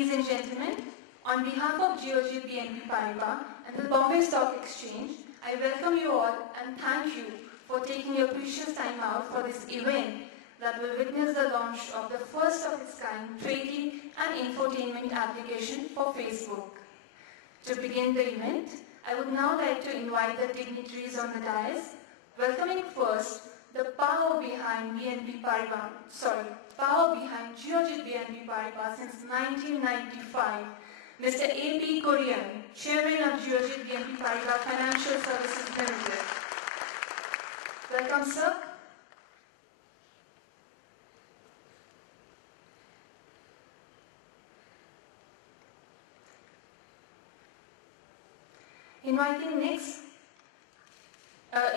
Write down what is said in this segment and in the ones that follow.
Ladies and gentlemen, on behalf of Geojit BNP Paribas and the Bombay Stock Exchange, I welcome you all and thank you for taking your precious time out for this event that will witness the launch of the first of its kind trading and infotainment application for Facebook. To begin the event, I would now like to invite the dignitaries on the dais, welcoming first the power behind Geojit BNP Paribas since 1995, Mr. A.P. Korean, Chairman of Geojit BNP Paribas Financial Services Limited. Welcome, sir. Inviting next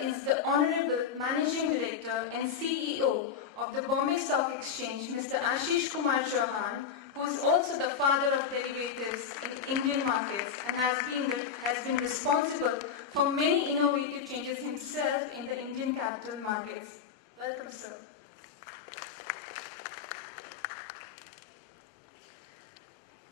is the Honorable Managing Director and CEO of the Bombay Stock Exchange, Mr. Ashish Kumar Chauhan, who is also the father of derivatives in Indian markets and has been responsible for many innovative changes himself in the Indian capital markets. Welcome, sir.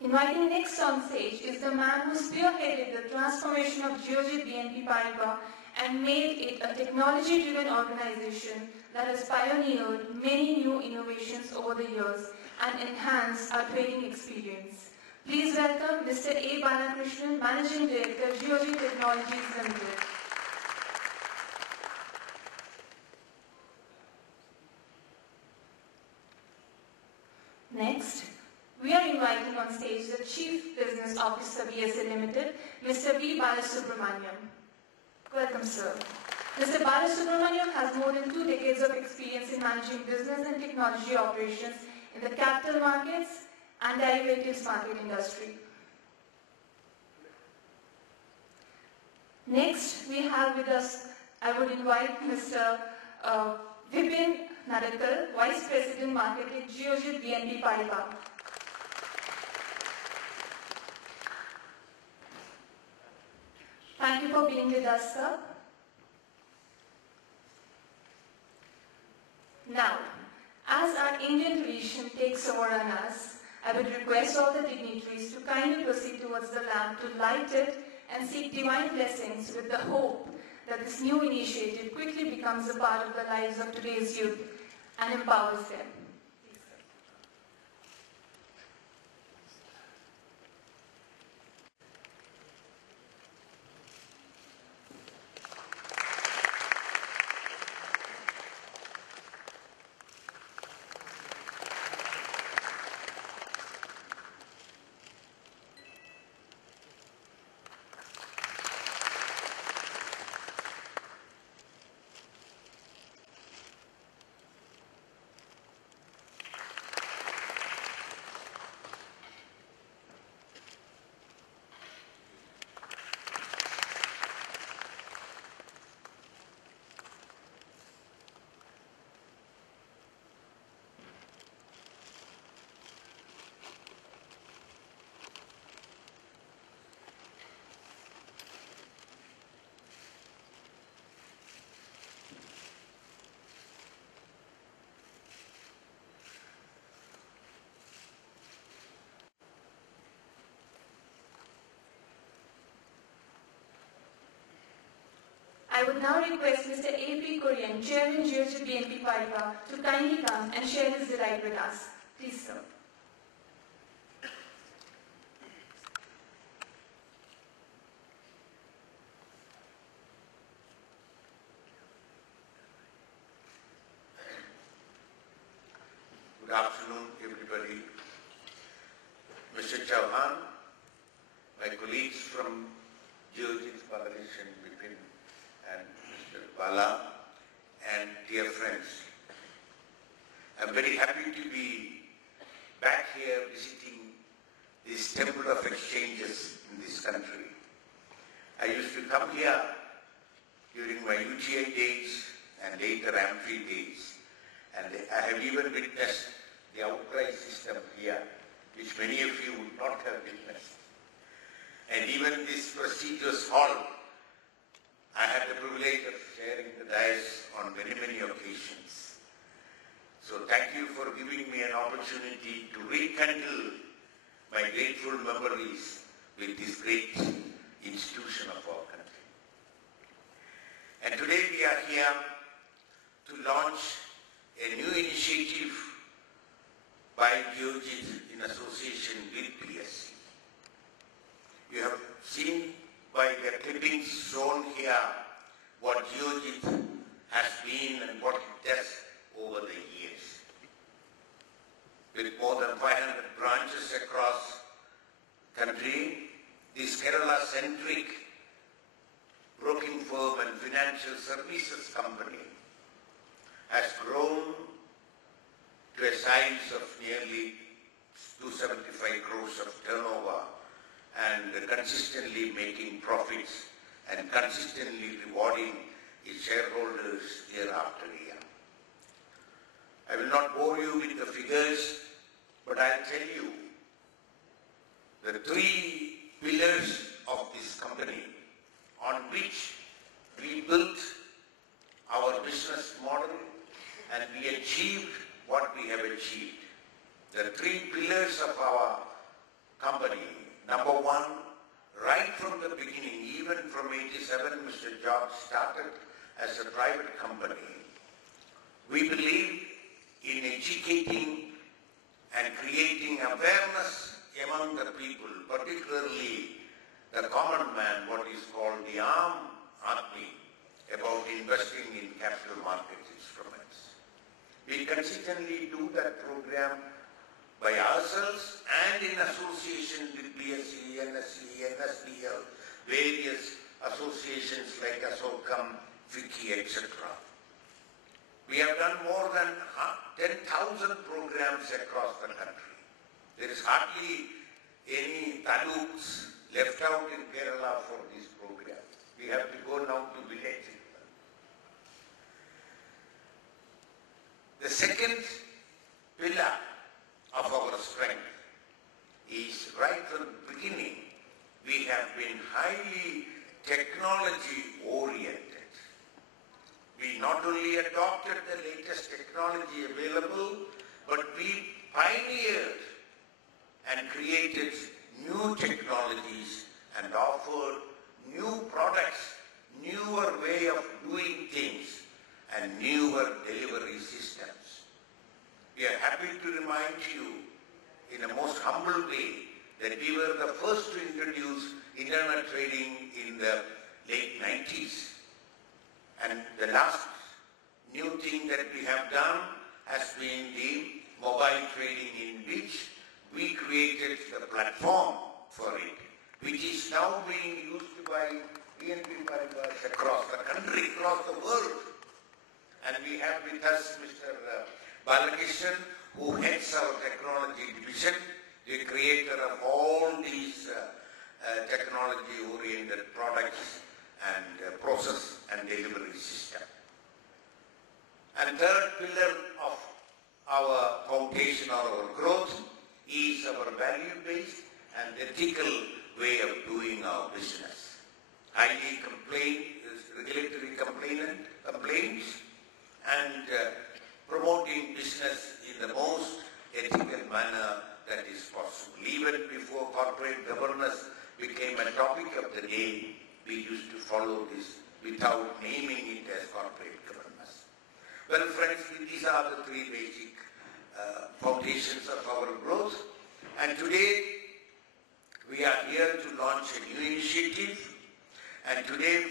Inviting next on stage is the man who spearheaded the transformation of Geojit BNP Paribas and made it a technology-driven organization that has pioneered many new innovations over the years and enhanced our trading experience. Please welcome Mr. A. Balakrishnan, Managing Director, Geojit Technologies Limited. Next, we are inviting on stage the Chief Business Officer, BSE Limited, Mr. V. Balasubramaniam. Welcome, sir. Mr. Balasubramaniam has more than 2 decades of experience in managing business and technology operations in the capital markets and derivatives market industry. Next, we have with us, I would invite Mr. Vipin Nadakal, Vice President Marketing, Geojit BNP Paribas. Thank you for being with us, sir. Now, as our Indian tradition takes over on us, I would request all the dignitaries to kindly proceed towards the lamp to light it and seek divine blessings with the hope that this new initiative quickly becomes a part of the lives of today's youth and empowers them. I would now request Mr. A.P. Korean, Chairman Geojit BNP Paribas, to kindly come and share his delight with us. Please, sir. Good afternoon, everybody. Mr. Chauhan, my colleagues from Geojit Balakrishnan Vipin and Mr. Bala, and dear friends, I'm very happy to be back here visiting this temple of exchanges in this country. I used to come here during my UTI days and later Amphi days, and I have even witnessed the outcry system here, which many of you would not have witnessed. And even this prestigious hall, I had the privilege of sharing the dais on many, many occasions. So thank you for giving me an opportunity to rekindle my grateful memories with this great institution of our country. And today we are here to launch a new initiative by Geojit in association with BSE. You have seen by the clippings shown here what Geojit has been and what it does over the years. With more than 500 branches across the country, this Kerala-centric broking firm and financial services company has grown to a size of nearly 275 crores of turnover and consistently making profits and consistently rewarding its shareholders year after year. I will not bore you with the figures, but I'll tell you the three pillars of this company on which we built our business model and we achieved what we have achieved. The three pillars of our company. Number one, right from the beginning, even from 87, Mr. Jobs started as a private company. We believe in educating and creating awareness among the people, particularly the common man, what is called the arm army, about investing in capital market instruments. We consistently do that program by ourselves and in association with BSE, NSE, NSBL, various associations like Asokam, FICCI, etc. We have done more than 10,000 programs across the country. There is hardly any taluks left out in Kerala for this program. We have to go now to villages. The second pillar of our strength is right from the beginning, we have been highly technology oriented. We not only adopted the latest technology available, but we pioneered and created new technologies and offered new products, newer way of doing things, and newer delivery systems. We are happy to remind you in a most humble way that we were the first to introduce internet trading in the late 90s. And the last new thing that we have done has been the mobile trading, in which we created the platform for it, which is now being used by BNP Paribas across the country, across the world. And we have with us Mr. Balakrishnan, who heads our technology division, the creator of all these technology-oriented products and process and delivery system. And third pillar of our foundation or our growth is our value-based and ethical way of doing our business. Highly regulatory complaints and promoting business in the most ethical manner that is possible. Even before corporate governance became a topic of the day, we used to follow this without naming it as corporate governance. Well, friends, these are the three basic foundations of our growth. And today, we are here to launch a new initiative. And today,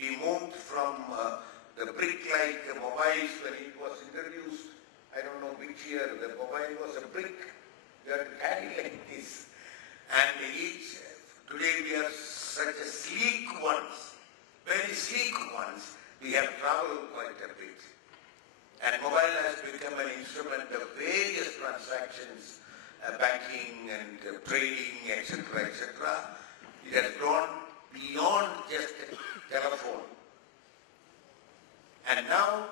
we moved from the brick-like mobiles when it was introduced. I don't know which year, the mobile was a brick. You had to carry like this. And today we are such a sleek ones, very sleek ones. We have traveled quite a bit. And mobile has become an instrument of various transactions, banking and trading, etc., etc. It has gone beyond just a telephone. And now,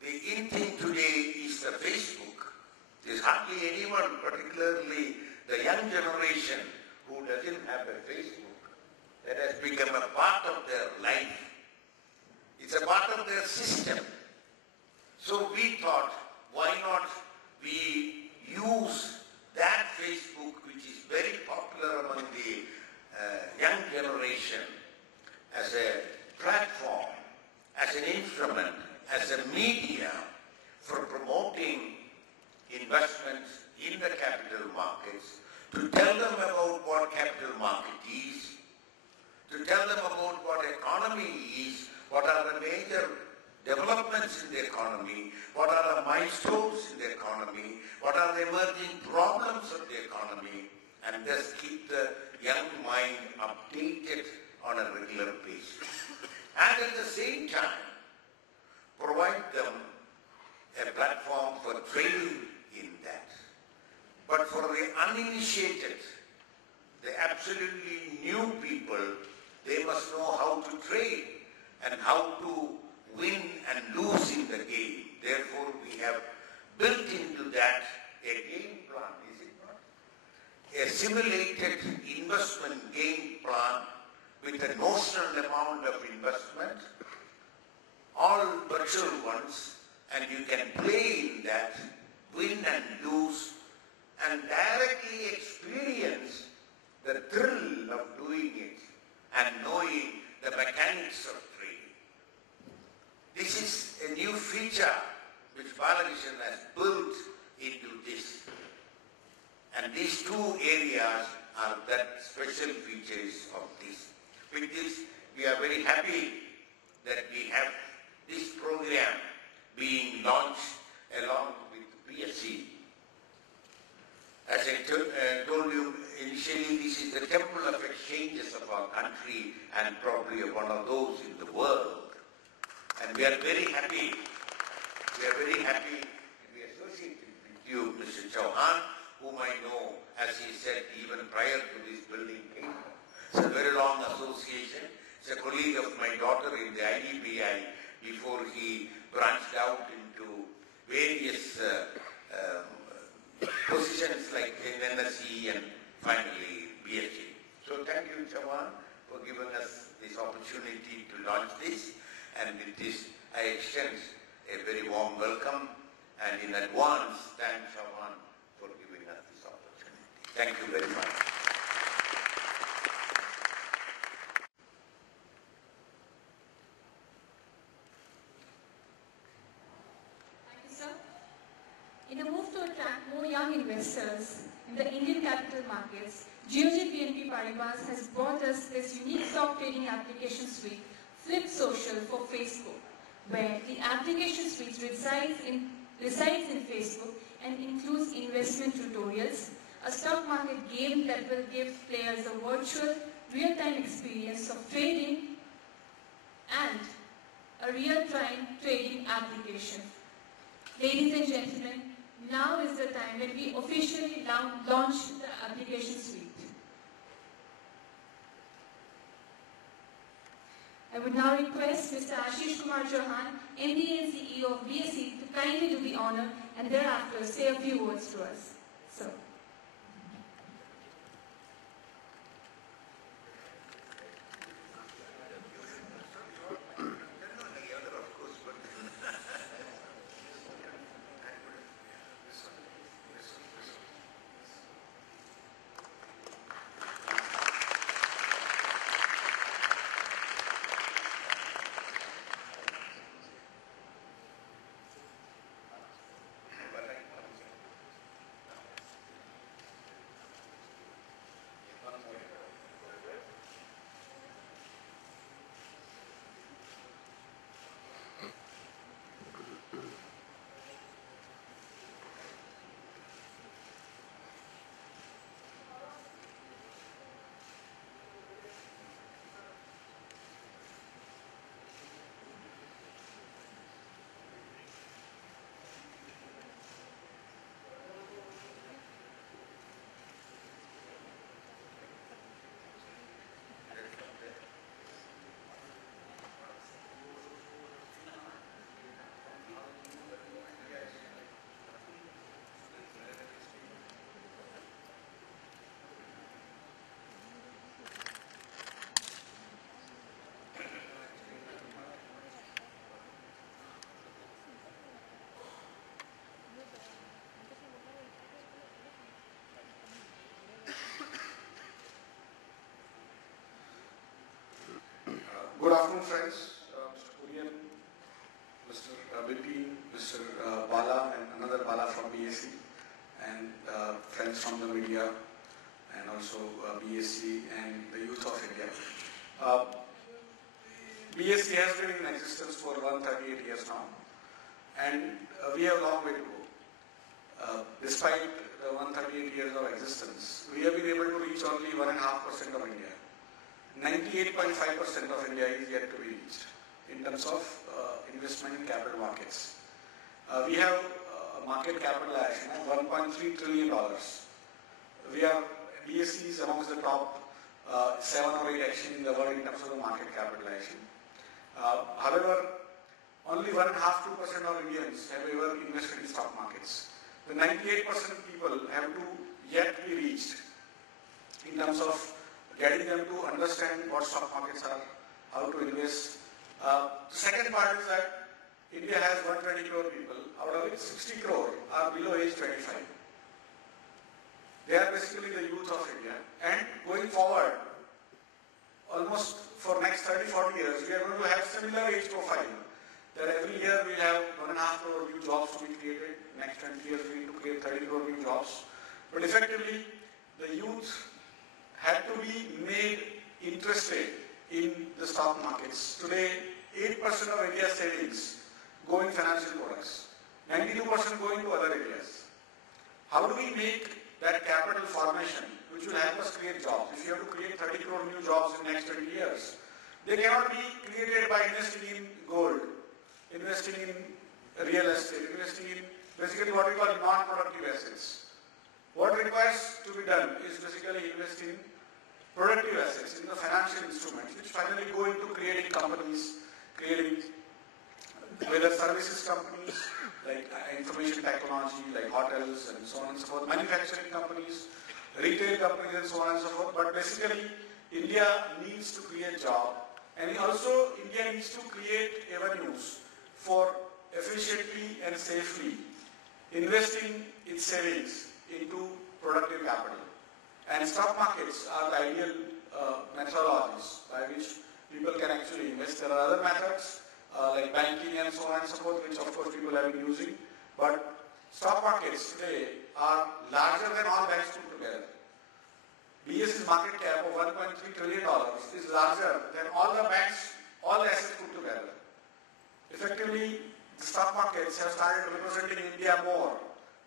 the in thing today is the Facebook. There's hardly anyone, particularly the young generation, who doesn't have a Facebook. That has become a part of their life. It's a part of their system. So we thought, why not we use that Facebook investments in the capital markets, to tell them about what capital market is, to tell them about what economy is, what are the major developments in the economy, what are the milestones in the economy, what are the emerging problems of the economy, and thus keep the young mind updated on a regular basis. And at the same time, provide them a platform for training in that. But for the uninitiated, the absolutely new people, they must know how to trade and how to win and lose in the game. Therefore, we have built into that a game plan, is it not? A simulated investment game plan with a notional amount of investment, all virtual ones, and you can play in that, win and lose, and directly experience the thrill of doing it and knowing the mechanics of trading. This is a new feature which Balakrishnan has built into this. And these two areas are that special features of this. With this, we are very happy that we have this program being launched along with BSE. As I told you initially, this is the temple of exchanges of our country and probably one of those in the world. And we are very happy. We are very happy to be associated with you, Mr. Chauhan, whom I know, as he said, even prior to this building came. It's a very long association. He's a colleague of my daughter in the IDBI before he branched out into various positions like in NSE and finally BSE. So thank you, Chauhan, for giving us this opportunity to launch this. And with this, I extend a very warm welcome and in advance thank Chauhan for giving us this opportunity. Thank you very much. In a move to attract more young investors in the Indian capital markets, Geojit BNP Paribas has brought us this unique stock trading application suite, Flip Social for Facebook, where the application suite resides in Facebook and includes investment tutorials, a stock market game that will give players a virtual, real-time experience of trading, and a real-time trading application. Ladies and gentlemen, now is the time when we officially launch the application suite. I would now request Mr. Ashish Kumar Chauhan, MD and CEO of BSE, to kindly do the honor and thereafter say a few words to us. So. Good afternoon, friends. Mr. Kurian, Mr. Vipin, Mr. Bala, and another Bala from BSE. leaders from the media and also BSE and the youth of India. BSE has been in existence for 138 years now, and we have a long way to go. Despite the 138 years of existence, we have been able to reach only 1.5% of India. 98.5% of India is yet to be reached in terms of investment in capital markets. We have market capitalization of $1.3 trillion. BSE is amongst the top 7 or 8 exchanges in the world in terms of the market capitalization. However, only 1.5–2% of Indians have ever invested in stock markets. The 98% people have to yet be reached in terms of getting them to understand what stock markets are, how to invest. The second part is that India has 120 crore people, out of which 60 crore are below age 25. They are basically the youth of India, and going forward, almost for next 30–40 years, we are going to have similar age profile, that every year we have 1.5 crore new jobs to be created. Next 20 years we need to create 30 crore new jobs. But effectively, the youth had to be made interested in the stock markets. Today, 8% of India's savings go in financial products, 92% go into other areas. How do we make that capital formation, which will help us create jobs? If you have to create 30 crore new jobs in the next 20 years, they cannot be created by investing in gold, investing in real estate, investing in basically what we call non-productive assets. What requires to be done is basically invest in productive assets, in the financial instruments, which finally go into creating companies, creating whether services companies like information technology, like hotels and so on and so forth, manufacturing companies, retail companies and so on and so forth. But basically, India needs to create jobs, and also India needs to create avenues for efficiently and safely investing its savings into productive capital. And stock markets are the ideal methodologies by which people can actually invest. There are other methods like banking and so on and so forth, which of course people have been using. But stock markets today are larger than all banks put together. BSE's market cap of $1.3 trillion is larger than all the banks, all the assets put together. Effectively, the stock markets have started representing India more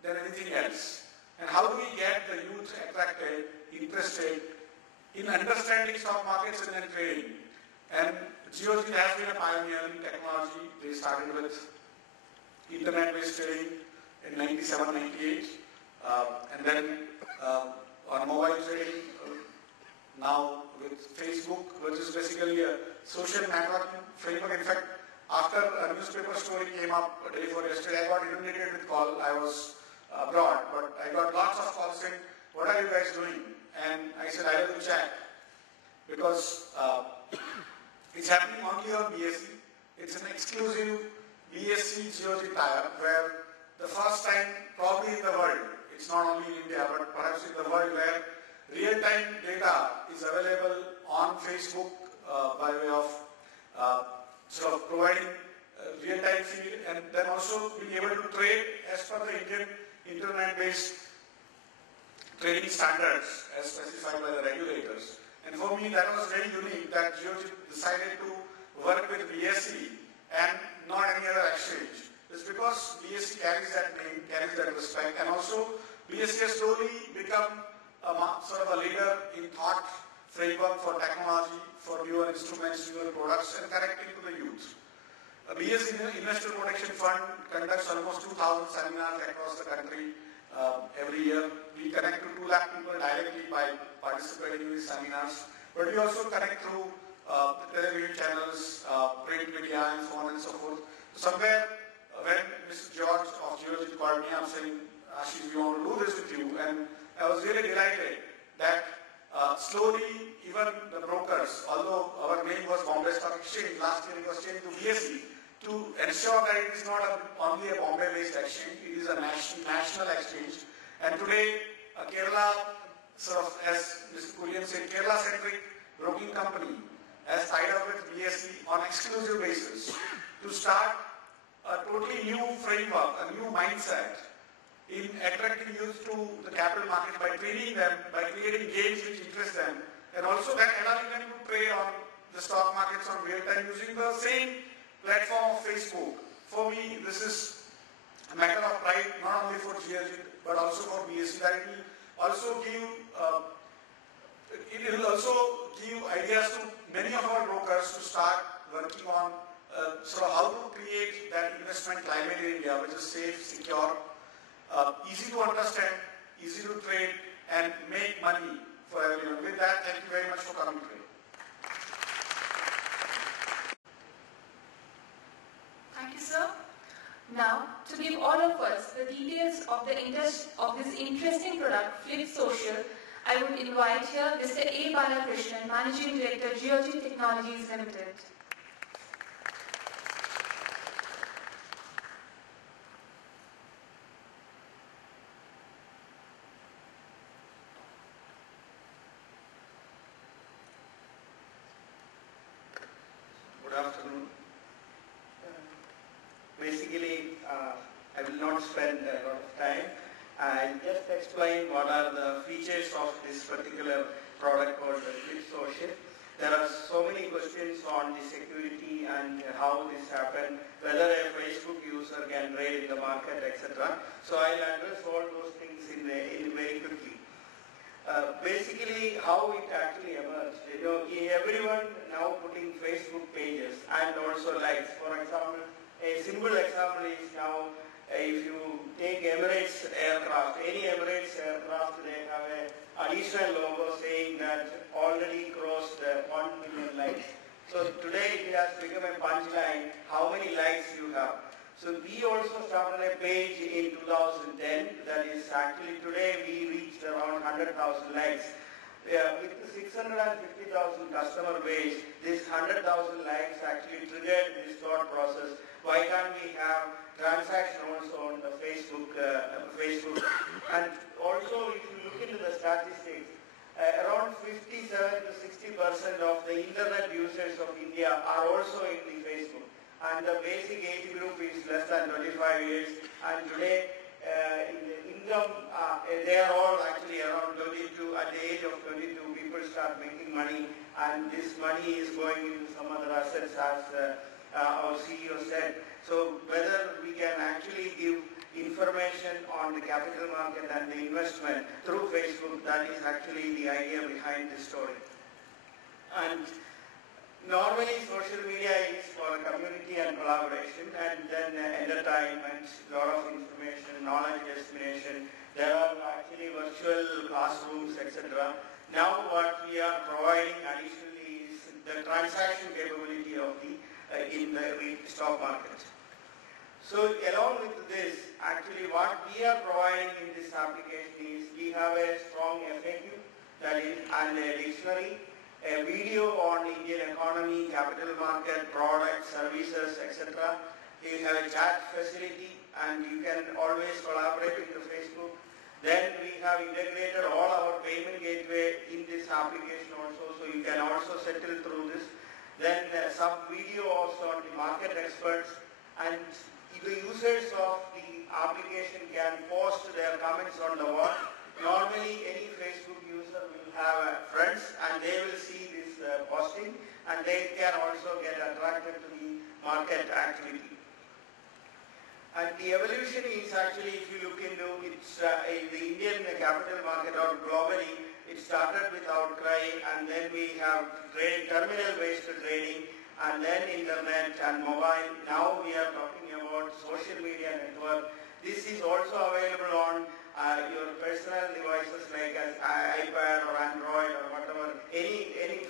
than anything else. And how do we get the youth attracted, interested in understanding stock markets and then trading? And Geojit has been a pioneer in technology. They started with internet-based trading in 97–98, and then on mobile trading now with Facebook, which is basically a social networking framework. In fact, after a newspaper story came up a day before yesterday, I got inundated with calls. I was abroad, but I got lots of calls saying, "What are you guys doing?" And I said, "I will check," because it's happening only on BSE. It's an exclusive BSE Geojit tie-up where the first time probably in the world, it's not only in India but perhaps in the world, where real-time data is available on Facebook by way of sort of providing real-time feed, and then also being able to trade as per the Indian internet-based trading standards as specified by the regulators. And for me, that was very unique that Geojit decided to work with BSE and not any other exchange. It's because BSE carries that name, carries that respect, and also BSE has slowly become a sort of a leader in thought framework for technology, for newer instruments, newer products, and connecting to the youth. BSE Investor Protection Fund conducts almost 2,000 seminars across the country every year. We connect to 2 lakh people directly by participating in these seminars, but we also connect through television channels, print media, and so on and so forth. Somewhere when Mr. George of Geojit called me up saying, "Ashish, we want to do this with you," and I was really delighted that slowly even the brokers, although our name was Bombay Stock Exchange, last year it was changed to BSE, to ensure that it is not only a Bombay-based exchange, it is a national exchange. And today, Kerala, sort of, as Mr. Kurian said, Kerala-centric broking company has tied up with BSE on exclusive basis to start a totally new framework, a new mindset in attracting youth to the capital market by training them, by creating games which interest them, and also then allowing them to trade on the stock markets on real time using the same platform of Facebook. For me, this is a matter of pride, not only for Geojit, but also for BSE, that it will also give ideas to many of our brokers to start working on how to create that investment climate in India, which is safe, secure, easy to understand, easy to trade, and make money for everyone. With that, thank you very much for coming today. Thank you, sir. Now, to give all of us the details of this interesting product, Flip Social, I would invite here Mr. A. Balakrishnan, Managing Director, Geojit Technologies Limited. Good afternoon. Basically, I will not spend a lot of time. I'll just explain what are the features of this particular product called the Flip Social. There are so many questions on the security and how this happened, whether a Facebook user can trade in the market, etc. So I'll address all those things in very quickly. Basically, how it actually emerged. Everyone now putting Facebook pages and also likes. For example, a simple example is now if you take Emirates aircraft, any Emirates aircraft, they have an additional logo saying that already crossed 1 million likes. So today it has become a punchline, how many likes you have. So we also started a page in 2010, that is actually today we reached around 100,000 likes. With the 650,000 customer base, this 100,000 likes actually triggered this thought process. Why can't we have transaction also on the Facebook? And also if you look into the statistics, around 57 to 60% of the internet users of India are also in the Facebook. And the basic age group is less than 25 years. And today, in the income, they are all actually around 22. At the age of 22, people start making money, and this money is going into some other assets, as our CEO said. So whether we can actually give information on the capital market and the investment through Facebook, that is actually the idea behind this story. And normally social media is for community and collaboration, and then entertainment, lot of information, knowledge dissemination. There are actually virtual classrooms, etc. Now what we are providing additionally is the transaction capability of the in the stock market. So along with this, actually what we are providing in this application is we have a strong FAQ, that is, and a dictionary, a video on Indian economy, capital market, products, services, etc. You have a chat facility, and you can always collaborate with the Facebook. Then we have integrated all our payment gateway in this application also, so you can also settle through this. Then some video also on the market experts, and the users of the application can post their comments on the wall. Normally any Facebook user will have friends, and they will see this posting, and they can also get attracted to the market activity. And the evolution is actually, if you look into it's the Indian capital market or globally, it started with outcry, and then we have terminal-based trading, and then internet and mobile. Now we are talking about social media network. This is also available on your personal devices like iPad or Android or whatever,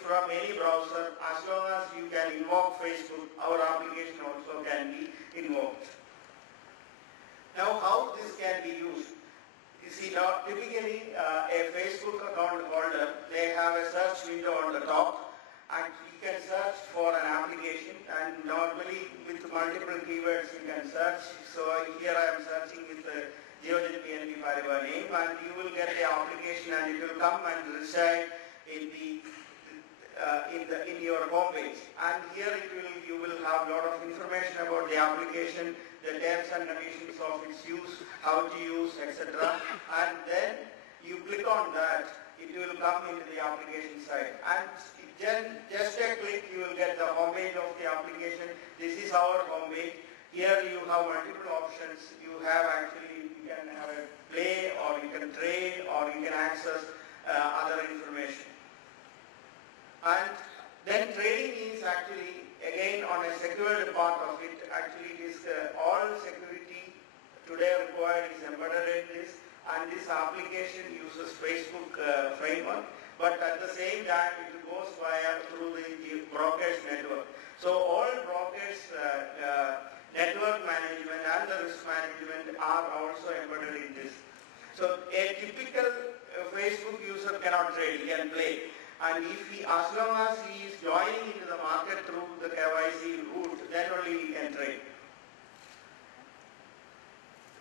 from any browser. As long as you can invoke Facebook, our application also can be invoked. Now, how this can be used? You see, now typically a Facebook account holder, they have a search window on the top, and you can search for an application, and normally with multiple keywords you can search. So here I am searching with the Geojit BNP Paribas name, and you will get the application, and it will come and reside in the in your home page. And here you will have a lot of information about the application, the terms and conditions of its use, how to use, etc. And then you click on that, it will come into the application side. And just a click, you will get the home page of the application. This is our home page. Here you have multiple options. You can have a play, or you can trade, or you can access other information. And then trading is actually, again, on a secured part of it. Actually, it is all security today required is embedded in this, and this application uses Facebook framework, but at the same time it goes through the brokers network. So all brokers network management and the risk management are also embedded in this. So a typical Facebook user cannot trade, he can play. And as long as he is joining into the market through the KYC route, then only he can trade.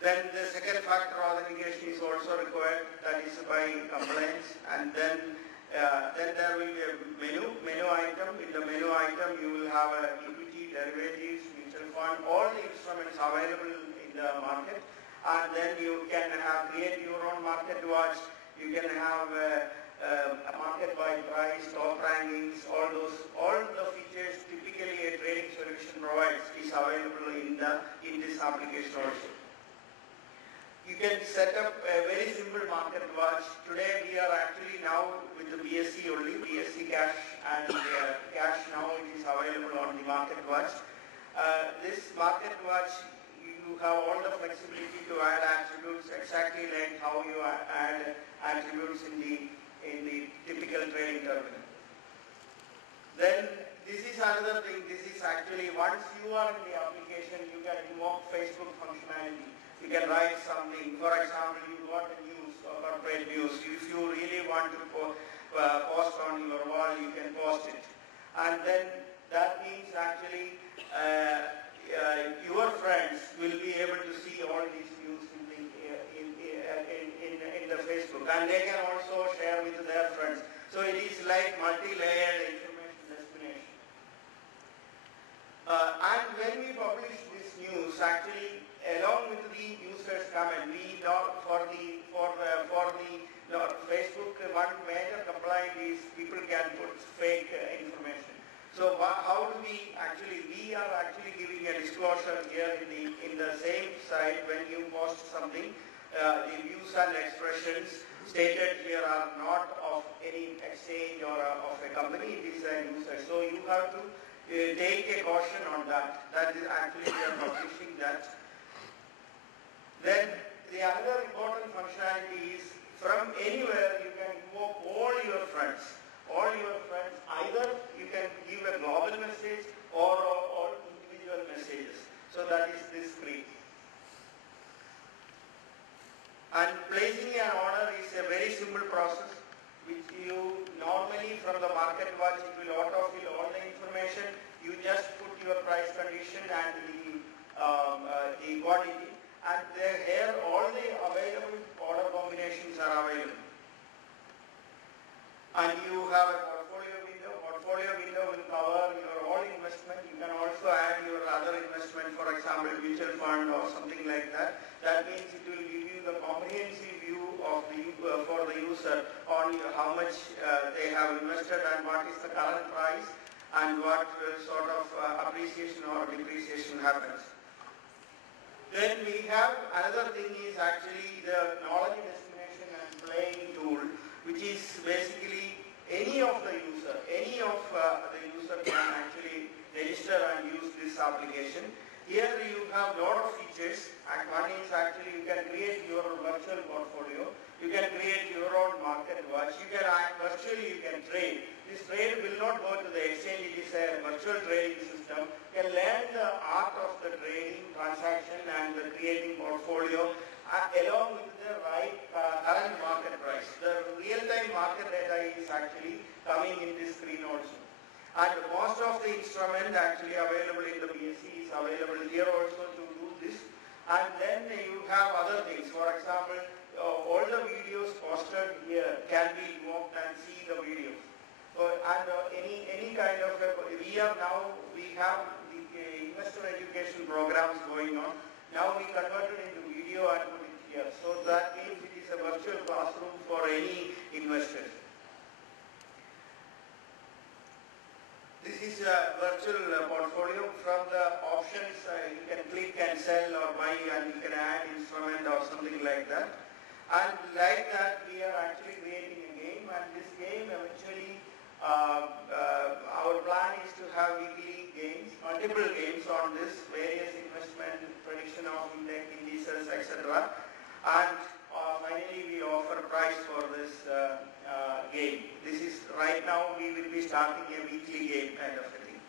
Then the second factor authentication is also required, that is by compliance. And then there will be a menu item. In the menu item, you will have equity, derivatives, mutual fund, all the instruments available in the market. And then you can create your own market watch. You can have a market by price, top rankings, all the features typically a trading solution provides is available in this application also. You can set up a very simple market watch. Today we are actually now with the BSE only, BSE cash, and cash now it is available on the market watch. This market watch, you have all the flexibility to add attributes exactly like how you add attributes in the typical trading terminal. Then this is another thing. This is actually, once you are in the application, you can invoke Facebook functionality. You can write something. For example, you got a news or corporate news. If you really want to post on your wall, you can post it. And then that means actually your friends will be able to see all these news in the Facebook, and they can also share with their friends. So it is like multi-layered information dissemination. And when we publish this news, actually, along with the user's comment, we know for Facebook, one major complaint is people can put fake information. So how do we are actually giving a disclosure here in the same site when you post something. The views and expressions stated here are not of any exchange or of a company, it is a user. So you have to take a caution on that. That is actually we are publishing that. Then the other important functionality is from anywhere you can invoke all your friends. All your friends, either you can give a global message or individual messages. So that is this screen. And placing an order is a very simple process, which you normally from the market watch, it will autofill all the information. You just put your price condition and the quantity, and here all the available order combinations are available. And you have a portfolio window. Portfolio window will cover your all investment. You can also add your other investment, for example, mutual fund or something like that. That means it will give you the comprehensive view of for the user on how much they have invested and what is the current price and what sort of appreciation or depreciation happens. Then we have another thing is actually the knowledge dissemination and playing tool, which is basically any of the user can actually register and use this application. Here you have a lot of features, and one is actually you can create your virtual portfolio, you can create your own market watch, you can virtually you can trade. This trade will not go to the exchange, it is a virtual trading system. You can learn the art of the trading, transaction and the creating portfolio along with the right current market price. The real-time market data is actually coming in this screen also. And most of the instrument actually available in the BSE is available here also to do this. And then you have other things. For example, all the videos posted here can be invoked and see the videos. And any kind of, we have the investor education programs going on. Now we converted into video and put it here. So that means it is a virtual classroom for any investors. This is a virtual portfolio. From the options, you can click and sell or buy, and you can add instrument or something like that. And like that, we are actually creating a game, and this game eventually, our plan is to have weekly games, multiple games on this, various investment, prediction of index, indices, etc. And finally, we offer prize for this game. This is right now we will be starting a weekly game kind of a thing.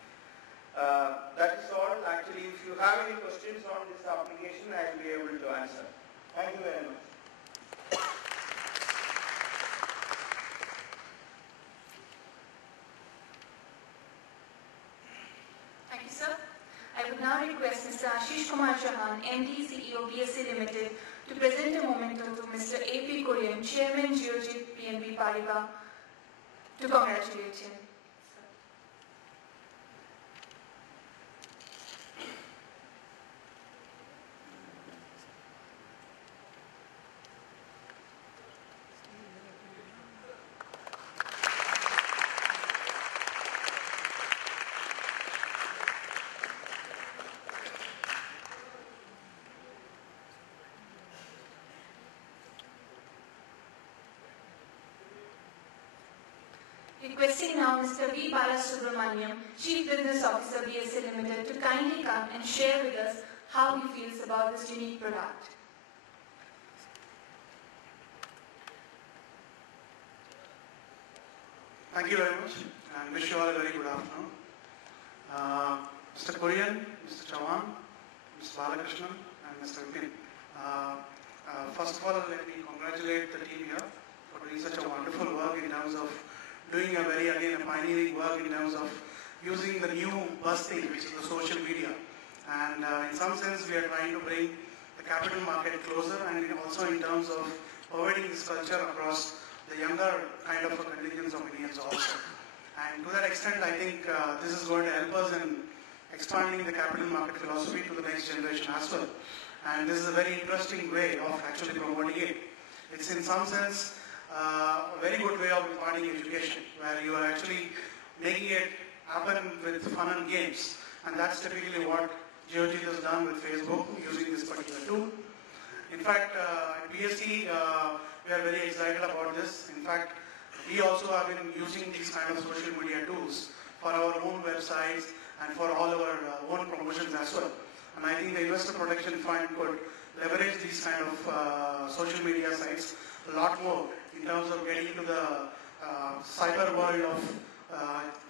That is all. Actually, if you have any questions on this application, I will be able to answer. Thank you very much. Thank you, sir. I would now request Mr. Ashish Kumar Chauhan, MD, CEO, BSE Limited, to present a memento to Mr. A.P. Kurian, Chairman, Geojit BNP Paribas, to congratulate him. Requesting now Mr. V. Balasubramaniam, Chief Business Officer, BSE Limited, to kindly come and share with us how he feels about this unique product. Thank you very much, and wish you all a very good afternoon. Mr. Kurian, Mr. Chauhan, Mr. Balakrishnan, and Mr. Vipin. First of all, let me congratulate the team here for doing such a wonderful work in terms of doing a very, again, a pioneering work in terms of using the new buzz thing, which is the social media. And in some sense, we are trying to bring the capital market closer, and also in terms of providing this culture across the younger kind of a contingents of Indians also. And to that extent, I think this is going to help us in expanding the capital market philosophy to the next generation as well. And this is a very interesting way of actually promoting it. It's in some sense a very good way of imparting education, where you are actually making it happen with fun and games. And that's typically what Geojit has done with Facebook using this particular tool. In fact, at BSE, we are very excited about this. In fact, we also have been using these kind of social media tools for our own websites and for all our own promotions as well. And I think the Investor Protection Fund could leverage these kind of social media sites a lot more in terms of getting to the cyber world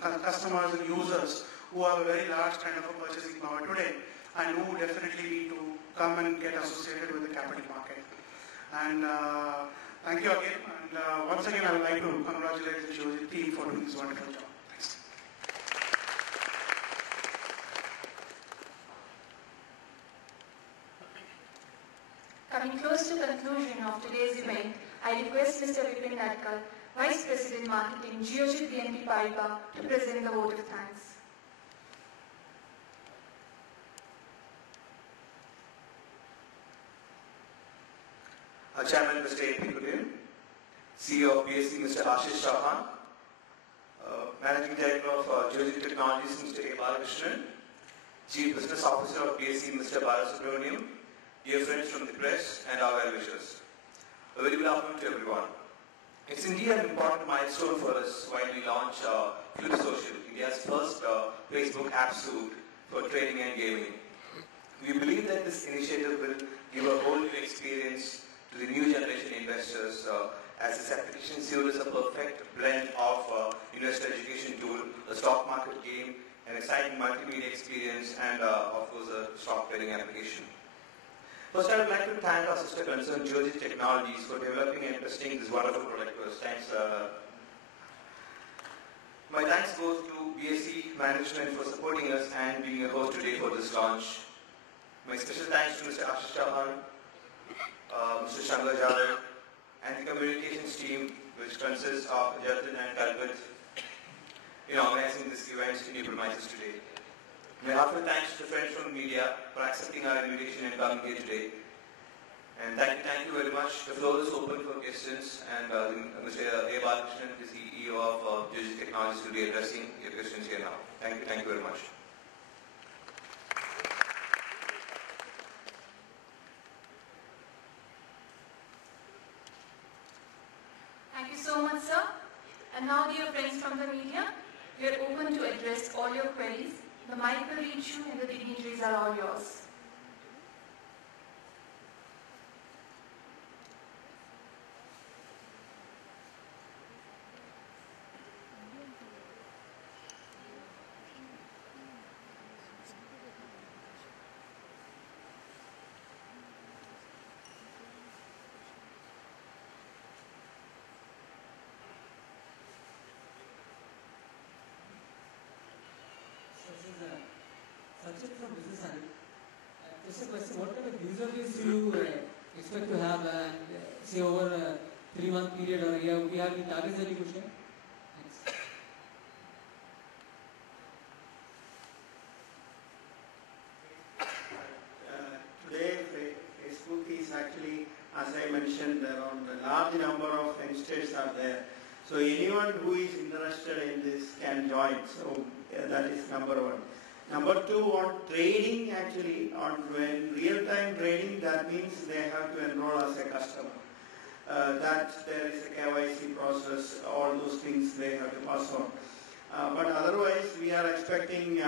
of customers and users who have a very large kind of a purchasing power today, and who definitely need to come and get associated with the capital market. And thank you again. And once again, I would like to congratulate the Geojit team for doing this wonderful job. Thanks. Coming close to the conclusion of today's event, I request Mr. Vipin Nadkar, Vice President Marketing, Geojit BNP Paribas, to present the vote of thanks. Chairman Mr. A.P. Kurian, CEO of BSE Mr. Ashish Chauhan, Managing Director of Geojit Technologies Mr. A. Balakrishnan, Chief Business Officer of BSE Mr. Balasubramaniam, dear friends from the press and our well-wishers. A very good afternoon to everyone. It's indeed an important milestone for us while we launch Flip Social, India's first Facebook app suite for trading and gaming. We believe that this initiative will give a whole new experience to the new generation investors, as this application suite is a perfect blend of investor education tool, a stock market game, an exciting multimedia experience, and of course a stock trading application. First, I would like to thank our sister concern Geojit Technologies for developing and testing this wonderful product for us. Thanks. My thanks goes to BSE management for supporting us and being a host today for this launch. My special thanks to Mr. Ashish Chauhan, Mr. Shankar Jadhav, and the communications team, which consists of Jatin and Kalpit. in organizing this event in your premises today. My heartfelt thanks to the friends from the media for accepting our invitation and coming here today. And thank you very much. The floor is open for questions, and Mr. A. Balakrishnan, the CEO of Geojit Technologies, will be addressing your questions here now. Thank you very much. Thank you so much, sir. And now, dear friends from the media, we are open to address all your queries. The mic will reach you and the dignitaries are all yours. From business side. Just a question, what kind of user base do you expect to have say over a 3-month period or a year? Do you have any targets that you could share? Thanks. Today Facebook is actually, as I mentioned, around a large number of youngsters are there. So anyone who is interested in this can join. So that is number one. Number two, on trading actually, when real-time trading, that means they have to enroll as a customer. That there is a KYC process, all those things they have to pass on. But otherwise, we are expecting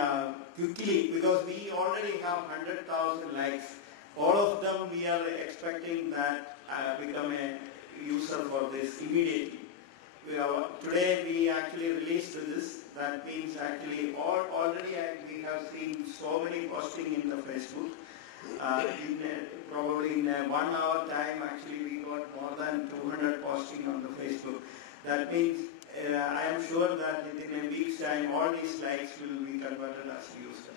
quickly, because we already have 100,000 likes. All of them we are expecting that become a user for this immediately. Today we actually released this. That means actually already we have seen so many posting in the Facebook. Probably in 1 hour time actually we got more than 200 posting on the Facebook. That means I am sure that within a week's time all these likes will be converted as user.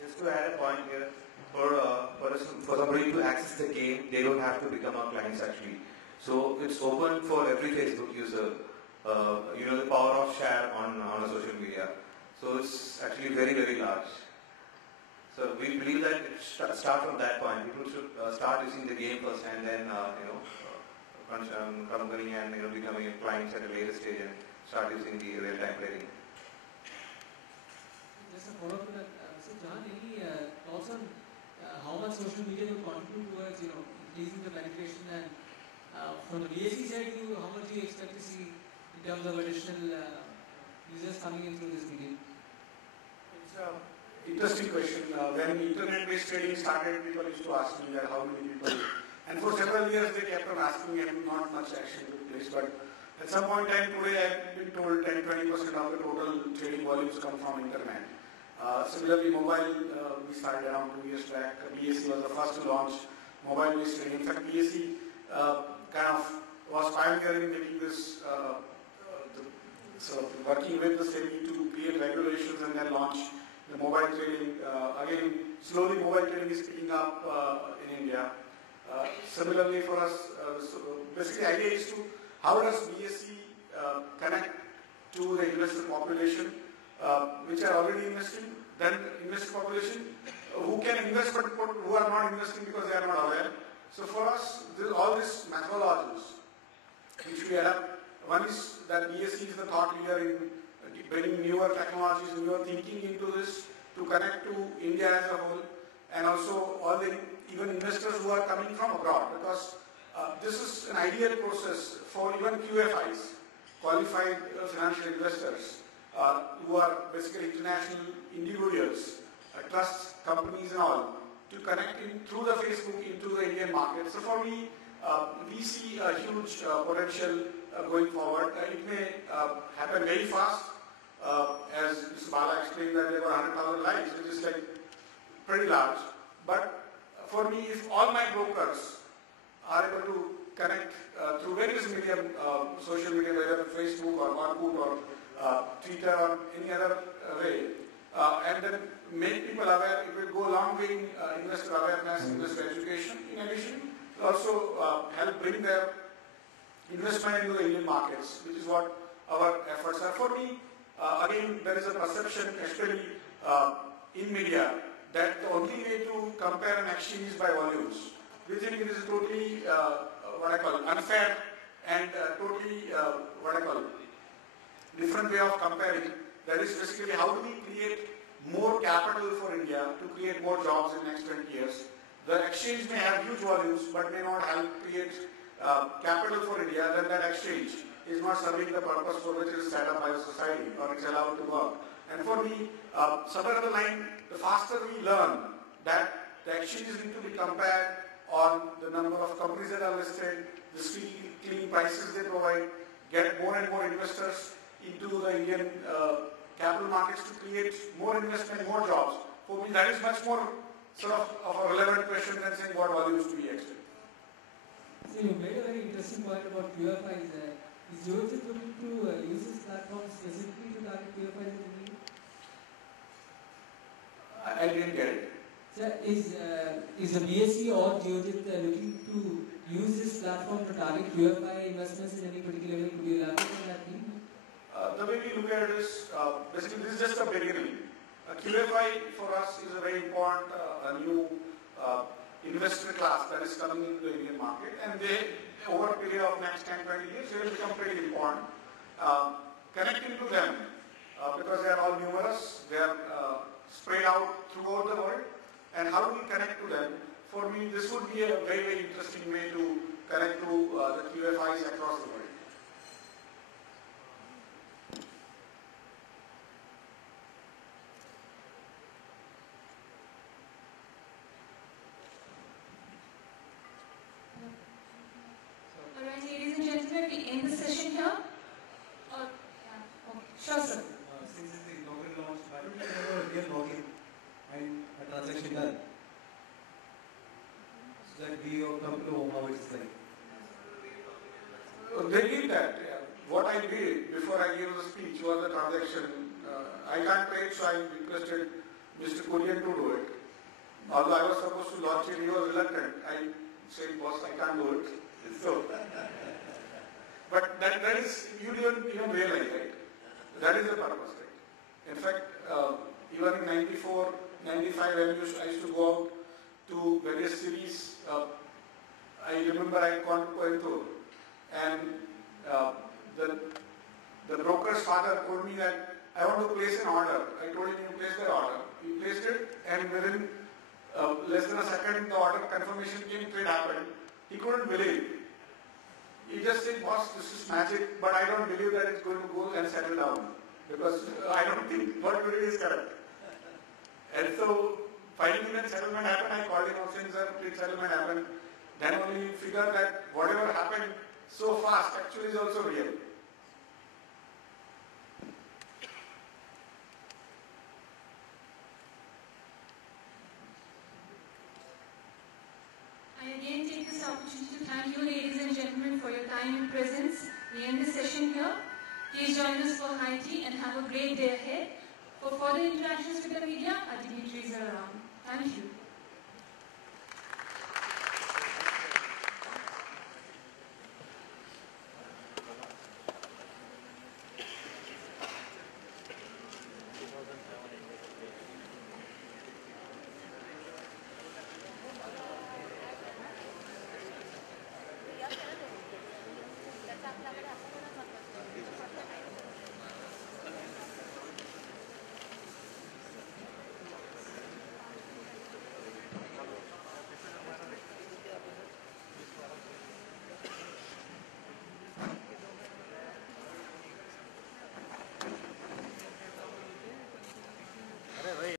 Just to add a point here, for somebody to access the game, they don't have to become our clients actually. So it's open for every Facebook user. The power of share on a social media. So it's actually very large. So we believe that it start from that point. People should start using the game first, and then company and becoming clients at a later stage and start using the real-time trading. Just a follow-up to that, so John, any thoughts on how much social media will contribute towards increasing the penetration, and from the BSE side, how much do you expect to see in terms of additional users coming in through this medium? It's an interesting question. When internet-based trading started, people used to ask me that how many people, and for several years they kept on asking me and not much action took place. But at some point in time today, I've been told 10-20% of the total trading volumes come from internet. Similarly, mobile, we started around 2 years back. BSE was the first to launch mobile-based trading. In fact, BSE kind of was pioneering making this, working with the SEBI to create regulations and then launch the mobile trading. Again, slowly mobile trading is picking up in India. Similarly for us, basically the idea is to, how does BSE connect to the investor population which are already investing, then investor population who can invest but who are not investing because they are not aware. So for us, all these methodologies which we adapt, one is that BSE is the thought leader in bringing newer technologies, newer thinking into this to connect to India as a whole, and also all the even investors who are coming from abroad, because this is an ideal process for even QFIs, qualified financial investors, who are basically international individuals, trusts, companies and all, to connect through the Facebook into the Indian market. So for me, we see a huge potential going forward. It may happen very fast, as Mr. Bala explained that there were 100,000 likes, which is like pretty large. But for me, if all my brokers are able to connect through various medium, social media, whether Facebook or Orkut or Twitter or any other way, and then make people aware, it will go a long way in investor awareness, investor education. In addition, will also help bring their investment into the Indian markets, which is what our efforts are. For me, again, there is a perception, especially in media, that the only way to compare an exchange is by volumes. We think it is totally, unfair and totally, different way of comparing. That is basically how do we create more capital for India to create more jobs in the next 20 years. The exchange may have huge volumes, but may not help create capital for India. Then that exchange is not serving the purpose for which it is set up by the society or it's allowed to work. And for me, somewhere along the line, the faster we learn that the exchanges need to be compared on the number of companies that are listed, the clean prices they provide, get more and more investors into the Indian capital markets to create more investment, more jobs. For me, that is much more sort of a relevant question than saying what volumes do we expect. So you made a very interesting point about QFIs there. Is Geojit looking to use this platform specifically to target QFIs in India? I didn't get it. So is the BSE or Geojit looking to use this platform to target QFI investments in any particular way? Could you elaborate on that, please? The way we look at it is, basically this is just a beginning. QFI for us is a very important new investor class that is coming into the Indian market, and they, over a period of next 10-20 years, they will become pretty important. Connecting to them, because they are all numerous, they are spread out throughout the world, and how do we connect to them? For me, this would be a very, very interesting way to connect to the QFIs across the world. Alright, ladies and gentlemen, we end the session here. Sure, sir. Since it's the inaugural launch, why don't we have a real login and a transaction done? So that we come to know how it's like. They did that. Yeah. What I did before I gave the speech was the transaction. I can't trade, so I requested Mr. Kurian to do it. Although I was supposed to launch it, he was reluctant. I said, boss, I can't do it. So, but that is, you don't even realize, right? That is the purpose, right? In fact, even in 94, 95, when I used to go out to various cities, I remember I had gone to Coimbatore, and the broker's father told me that I want to place an order. I told him to place the order. He placed it, and within less than a second, the order confirmation came, trade happened. He couldn't believe. He just said, boss, this is magic, but I don't believe that it's going to go and settle down. Because I don't think what you did is correct. And so, finally when settlement happened, I called him up saying, sir, please settlement happened. Then only figured that whatever happened so fast actually is also real. I again take this opportunity to thank you, ladies and gentlemen, for your time and presence. We end the session here. Please join us for high tea and have a great day ahead. For further interactions with the media, our dignitaries are around. Thank you.